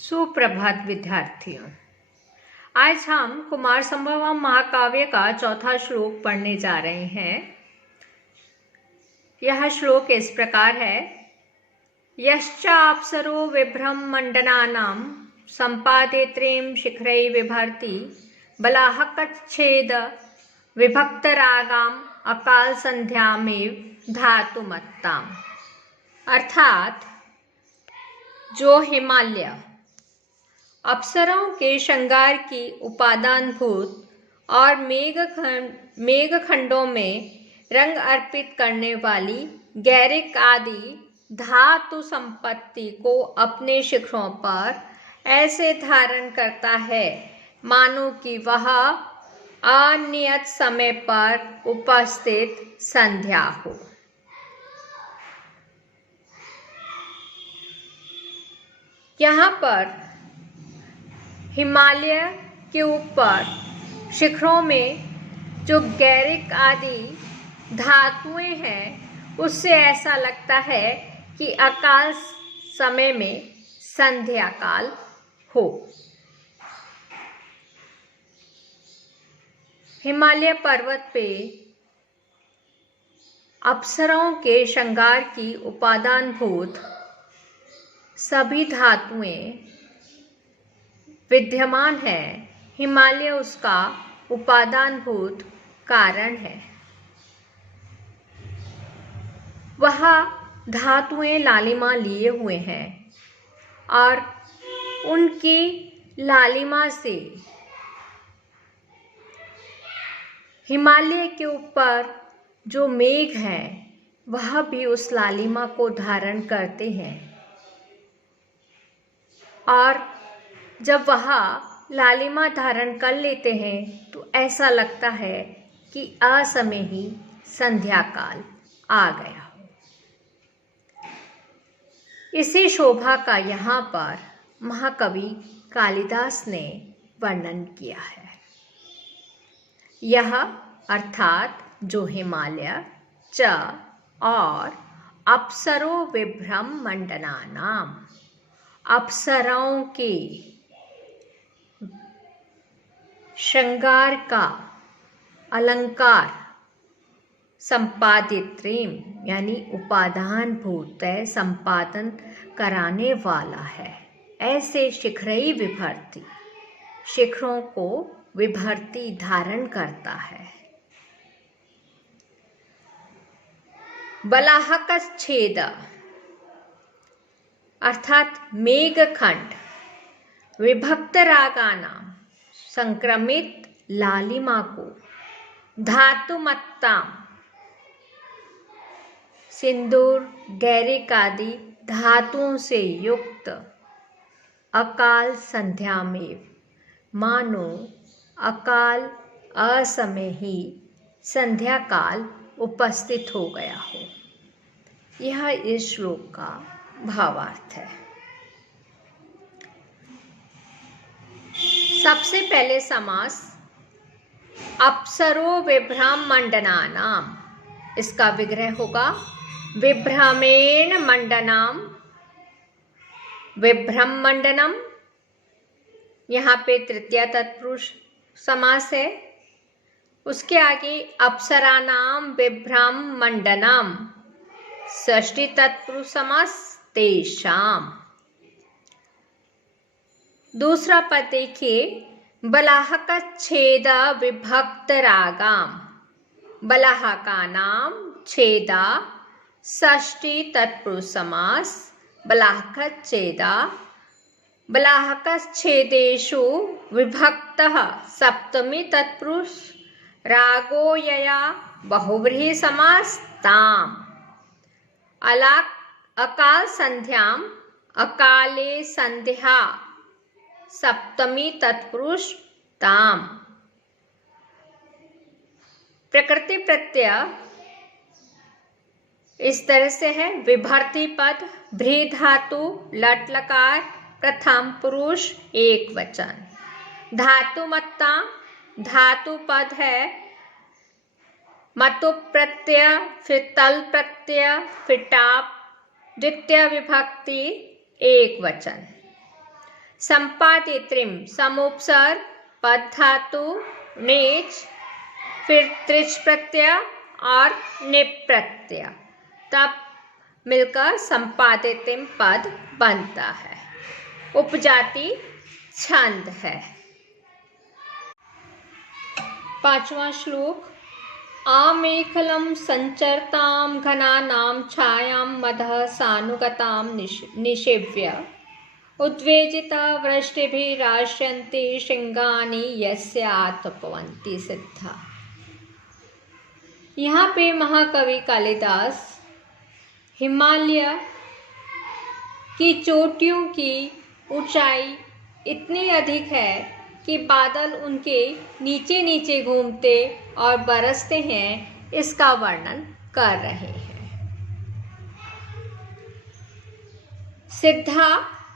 सुप्रभात विद्यार्थियों। आज हम कुमार संभवम महाकाव्य का चौथा श्लोक पढ़ने जा रहे हैं। यह श्लोक इस प्रकार है। यश्चाप्सरो विभ्रम मंडनानां संपादित्रीं शिखरै विभर्ति बलाहकच्छेद विभक्तरागाम अकाल संध्यामेव धातुमत्ताम। अर्थात जो हिमालय अप्सराओं के श्रृंगार की उपादानभूत और मेघखंडों में रंग अर्पित करने वाली गैरिक आदि धातु संपत्ति को अपने शिखरों पर ऐसे धारण करता है मानो कि वह अनियत समय पर उपस्थित संध्या हो। यहाँ पर हिमालय के ऊपर शिखरों में जो गैरिक आदि धातुएं हैं उससे ऐसा लगता है कि अकाल समय में संध्या काल हो। हिमालय पर्वत पे अप्सराओं के श्रृंगार की उपादानभूत सभी धातुएं विद्यमान है। हिमालय उसका उपादानभूत कारण है। वह धातुएं लालिमा लिए हुए हैं और उनकी लालिमा से हिमालय के ऊपर जो मेघ हैं वह भी उस लालिमा को धारण करते हैं और जब वह लालिमा धारण कर लेते हैं तो ऐसा लगता है कि असमय ही संध्या काल आ गया हो। इसी शोभा का यहाँ पर महाकवि कालिदास ने वर्णन किया है। यह अर्थात जो हिमालय च और अप्सरो विभ्रम मंडनानाम अप्सराओं के श्रृंगार का अलंकार संपादित्रीम यानी उपादान भूत है, संपादन कराने वाला है। ऐसे शिखरई विभर्ति शिखरों को विभर्ति धारण करता है। बलाहकच्छेद अर्थात मेघखंड विभक्त रागाना संक्रमित लालिमा को धातुमत्ता सिंदूर गैरिक आदि धातुओं से युक्त अकाल संध्या में मानो अकाल असमय ही संध्या काल उपस्थित हो गया हो। यह इस श्लोक का भावार्थ है। सबसे पहले समास अप्सरो विभ्रम मंडनानाम, इसका विग्रह होगा विभ्रमेण मंडनाम। विभ्रम मंडनम यहाँ पे तृतीया तत्पुरुष समास है। उसके आगे अप्सरानाम विभ्रम मंडनम षष्ठी तत्पुरुष समास तेषाम। दूसरा पद देखिए बलाहकच्छेद विभक्त रागाम। बलाहकानाम छेदा षष्ठी तत्पुरुष समास बलाहकच्छेदा। बलाहकच्छेदेषु विभक्तः सप्तमी तत्पुरुष रागो यया बहुव्रीहि समास ताम। अकाल संध्याम अकाले संध्या सप्तमी तत्पुरुष ताम। प्रकृति प्रत्यय इस तरह से है। विभर्ति पद भ्री धातु लट लकार प्रथम पुरुष एक वचन। धातुमत्ता धातु पद है। मतु प्रत्यय फिर तल प्रत्यय फिर टाप द्वितीय विभक्ति एक वचन। संपादित्रिम समुपसर्ग पद धातु नीच, फिर त्रिच प्रत्यय और निप प्रत्यय, तब मिलकर संपादितिम पद बनता है। उपजाति छंद है। 5वां श्लोक। आमेखलम संचरताम घनानाम छायाम मदः सानुगताम निषेव्य उद्वेजिता वृष्टिभिराश्यन्ति श्रृंगानि यस्य आतपवन्ति सिद्धा। यहाँ पे महाकवि कालिदास हिमालय की चोटियों की ऊंचाई इतनी अधिक है कि बादल उनके नीचे नीचे घूमते और बरसते हैं, इसका वर्णन कर रहे हैं। सिद्धा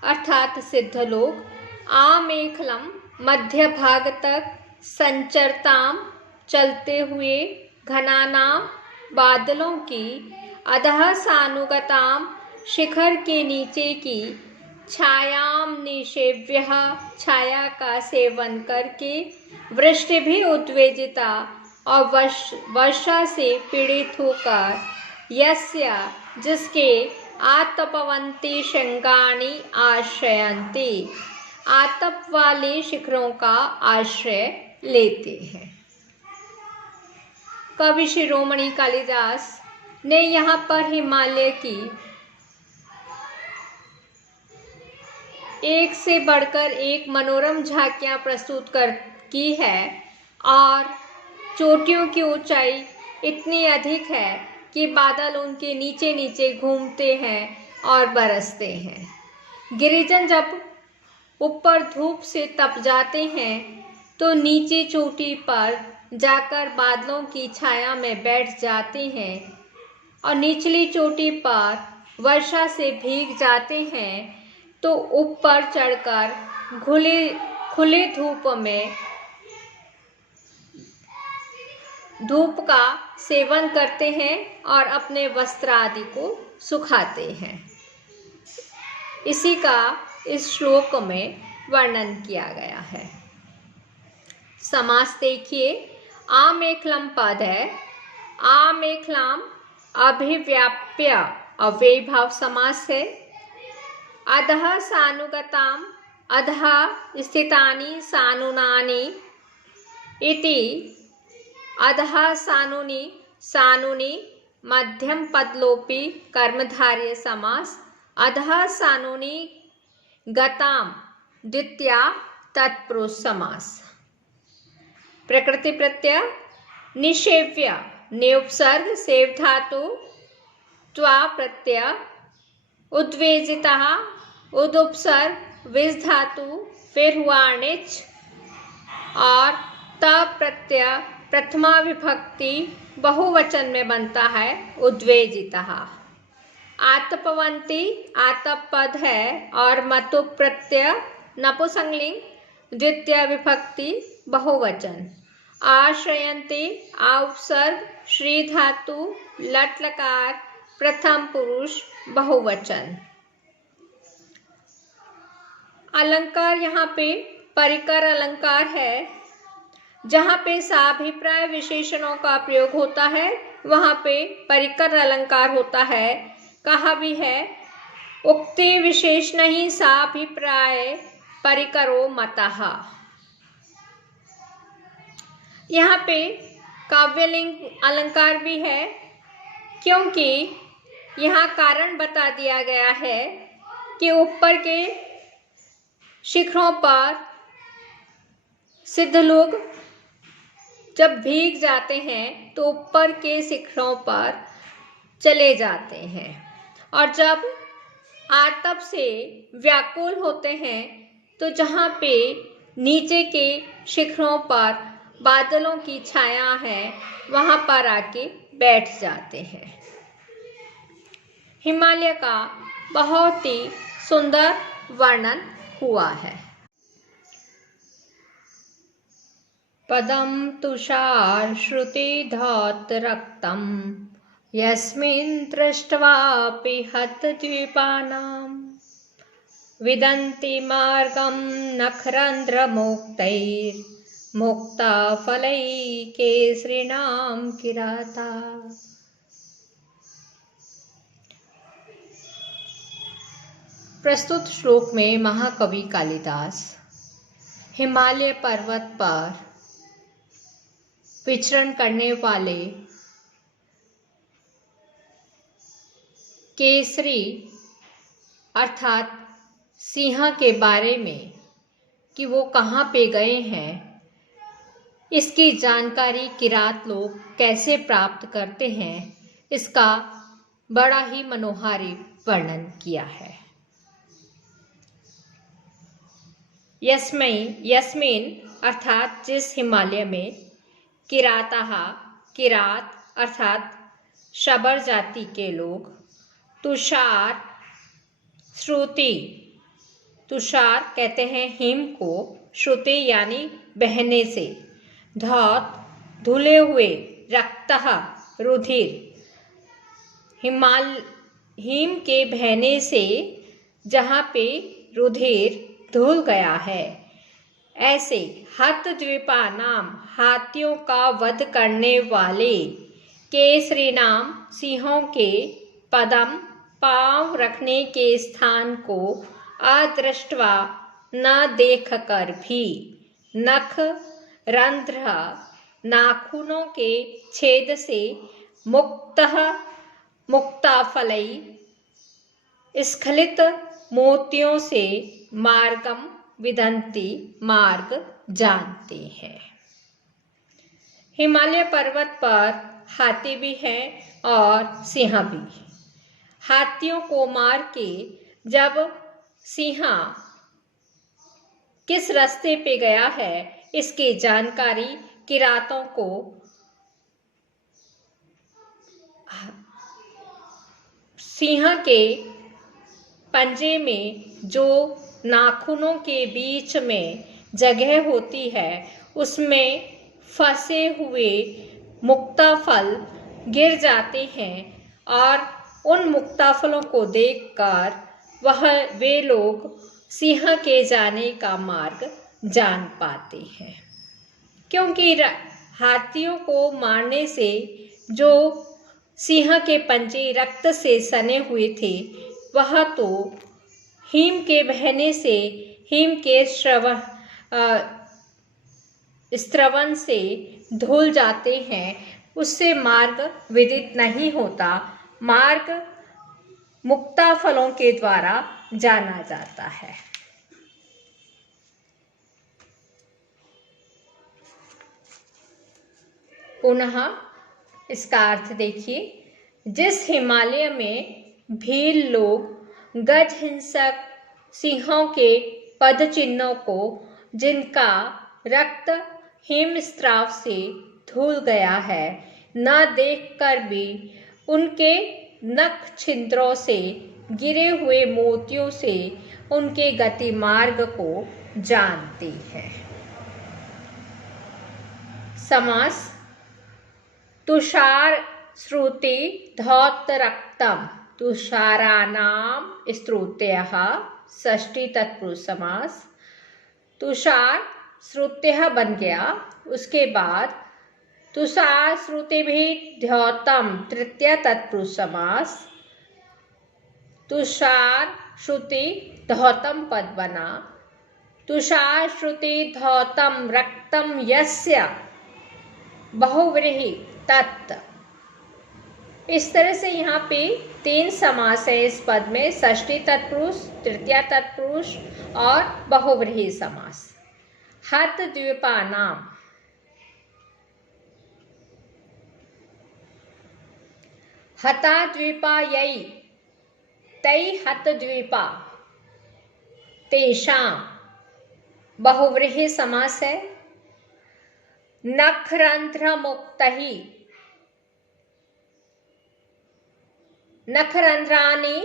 अर्थात सिद्ध लोग, आमेखलम मध्य भाग तक, संचरताम चलते हुए, घनानाम बादलों की, अधः सानुगताम शिखर के नीचे की, छायाम निषेव्य छाया का सेवन करके, वृष्टि भी उद्वेजिता और वर्षा से पीड़ित होकर, यस्य जिसके, आतपवंती श्रृंगाणि आश्रयन्ति आतप वाले शिखरों का आश्रय लेते हैं। कवि शिरोमणि कालिदास ने यहाँ पर हिमालय की एक से बढ़कर एक मनोरम झांकियां प्रस्तुत की है और चोटियों की ऊंचाई इतनी अधिक है कि बादल उनके नीचे नीचे घूमते हैं और बरसते हैं। गिरिजन जब ऊपर धूप से तप जाते हैं तो नीचे चोटी पर जाकर बादलों की छाया में बैठ जाते हैं और निचली चोटी पर वर्षा से भीग जाते हैं तो ऊपर चढ़कर खुले धूप में धूप का सेवन करते हैं और अपने वस्त्र आदि को सुखाते हैं। इसी का इस श्लोक में वर्णन किया गया है। समास देखिए, आमेखलम पद है। आमेखलाम अभिव्याप्य अव्ययी भाव समास है। अधः सानुगताम अधः स्थितानि सानुनानि इति अधः सानुनि सानुनि मध्यम पदलोपी कर्मधारय समास। अधः सानुनि गताम द्वितीया तत्पुरुष समास। प्रकृति प्रत्यय निषेव्य निउपसर्ग सेव धातु त्वा प्रत्यय उद्वेजिता उदुपसर्ग विज धातु फिर हुआ णिच और त प्रत्यय प्रथमा विभक्ति बहुवचन में बनता है उद्वेजिता। आतपवंती आतप पद है और मतु प्रत्यय नपुंसकलिंग द्वितीय विभक्ति बहुवचन। आश्रयन्ति उपसर्ग श्री धातु लट लकार प्रथम पुरुष बहुवचन। अलंकार यहाँ पे परिकर अलंकार है। जहाँ पे साभिप्राय विशेषणों का प्रयोग होता है वहाँ पे परिकर अलंकार होता है। कहा भी है, उक्ति विशेष नहीं साभिप्राय परिकरो मतः। यहाँ पे काव्यलिंग अलंकार भी है क्योंकि यहाँ कारण बता दिया गया है कि ऊपर के शिखरों पर सिद्ध लोग जब भीग जाते हैं तो ऊपर के शिखरों पर चले जाते हैं और जब आतप से व्याकुल होते हैं तो जहाँ पे नीचे के शिखरों पर बादलों की छाया है वहाँ पर आके बैठ जाते हैं। हिमालय का बहुत ही सुंदर वर्णन हुआ है। पदम तुषार श्रुति धौत रक्तम यस्मिन् दृष्ट्वापि हत द्वीपानां विदन्ति मार्गं नखरन्ध्रमुक्तैर्मुक्ताफलैकेसृणां किराता। प्रस्तुत श्लोक में महाकवि कालिदास हिमालय पर्वत पर विचरण करने वाले केसरी अर्थात सिंह के बारे में कि वो कहाँ पे गए हैं, इसकी जानकारी किरात लोग कैसे प्राप्त करते हैं, इसका बड़ा ही मनोहारी वर्णन किया है। यस्मिन अर्थात जिस हिमालय में, किराताः किरात अर्थात शबर जाति के लोग, तुषार श्रुति, तुषार कहते हैं हिम को, श्रुति यानी बहने से, धौत धुले हुए, रक्तः रुधिर, हिम के बहने से जहाँ पे रुधिर धुल गया है, ऐसे हतद्वीपा नाम हाथियों का वध करने वाले, केसरी नाम सिंहों के, पदम पांव रखने के स्थान को, अदृष्ट्वा न देख कर भी, नख रंध्र नाखूनों के छेद से, मुक्ताफलई स्खलित मोतियों से, मार्गम विदन्ति मार्ग जानते हैं। हिमालय पर्वत पर हाथी भी हैं और सिंह भी। हाथियों को मार के जब सिंह किस रास्ते पे गया है, इसकी जानकारी किरातों को सिंह के पंजे में जो नाखूनों के बीच में जगह होती है, उसमें फंसे हुए मुक्ताफल गिर जाते हैं और उन मुक्ताफलों को देखकर वे लोग सिंह के जाने का मार्ग जान पाते हैं। क्योंकि हाथियों को मारने से जो सिंह के पंजे रक्त से सने हुए थे, वह तो हिम के बहने से, हिम के स्रवन से धुल जाते हैं, उससे मार्ग विदित नहीं होता। मार्ग मुक्ताफलों के द्वारा जाना जाता है। पुनः इसका अर्थ देखिए। जिस हिमालय में भील लोग गज हिंसक सिंहों के पद चिन्हों को, जिनका रक्त हिमस्राव से धुल गया है, न देखकर भी उनके नख छिद्रों से, गिरे हुए मोतियों से उनके गति मार्ग को जानते हैं। समास तुषार श्रुति धौत रक्तम, तुषाराणाम स्तुत्यः षष्ठी तत्पुरुष समास। तुषार श्रुत्यः बन गया, उसके बाद तुषार श्रुति भी द्योतम तृतीय तत्पुरुष समास। तुषार श्रुति धौतम पद बना, तुषार श्रुति धौतम रक्तम यस्य बहुव्रीहि तत्। इस तरह से यहाँ पे 3 समास है इस पद में, षष्ठी तत्पुरुष, तृतीय तत्पुरुष और बहुव्रीहि समास। हतद्वीपा नाम, हताद्वीपा यै तै हतद्वीपा तेषां बहुव्रीहि समास है। नखरंध्र मुक्तहि, नखरंध्रानि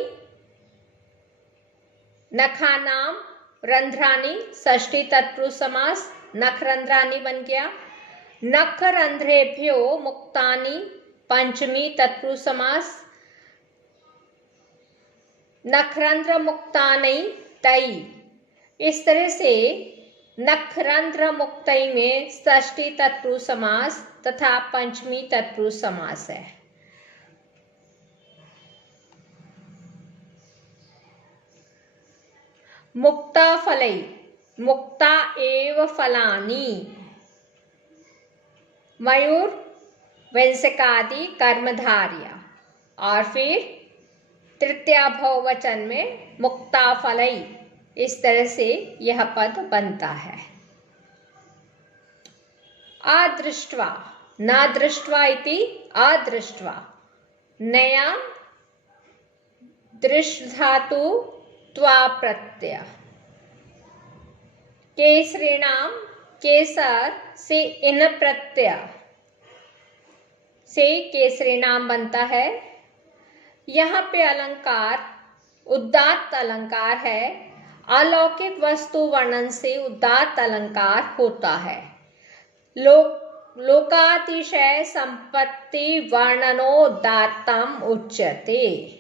नखानाम रंध्रानि षष्ठी तत्पुरुष समास, नखरंध्रानि बन गया। नखरंध्रेभ्यो मुक्तानि पंचमी तत्पुरुष समास। नखरंध्र मुक्तानि मुक्तई। इस तरह से नखरंध्र मुक्तई में षष्ठी तत्पुरुष समास तथा पंचमी तत्पुरुष समास है। मुक्ता फलई, मुक्ता एव फलानी। मयूर वंशकादि कर्मधार्य। और फिर तृतीया बहुवचन में मुक्ता फलई। इस तरह से यह पद बनता है। अदृष्ट्वा, न दृष्ट्वा इति अदृष्ट्वा। नया दृश् धातु त्वा प्रत्यय। केसरीणाम, केसर से इन प्रत्यय से केसरी नाम बनता है। यहाँ पे अलंकार उदात्त अलंकार है। अलौकिक वस्तु वर्णन से उदात्त अलंकार होता है। लोकातिशय संपत्ति वर्णनोदात्तम उच्यते।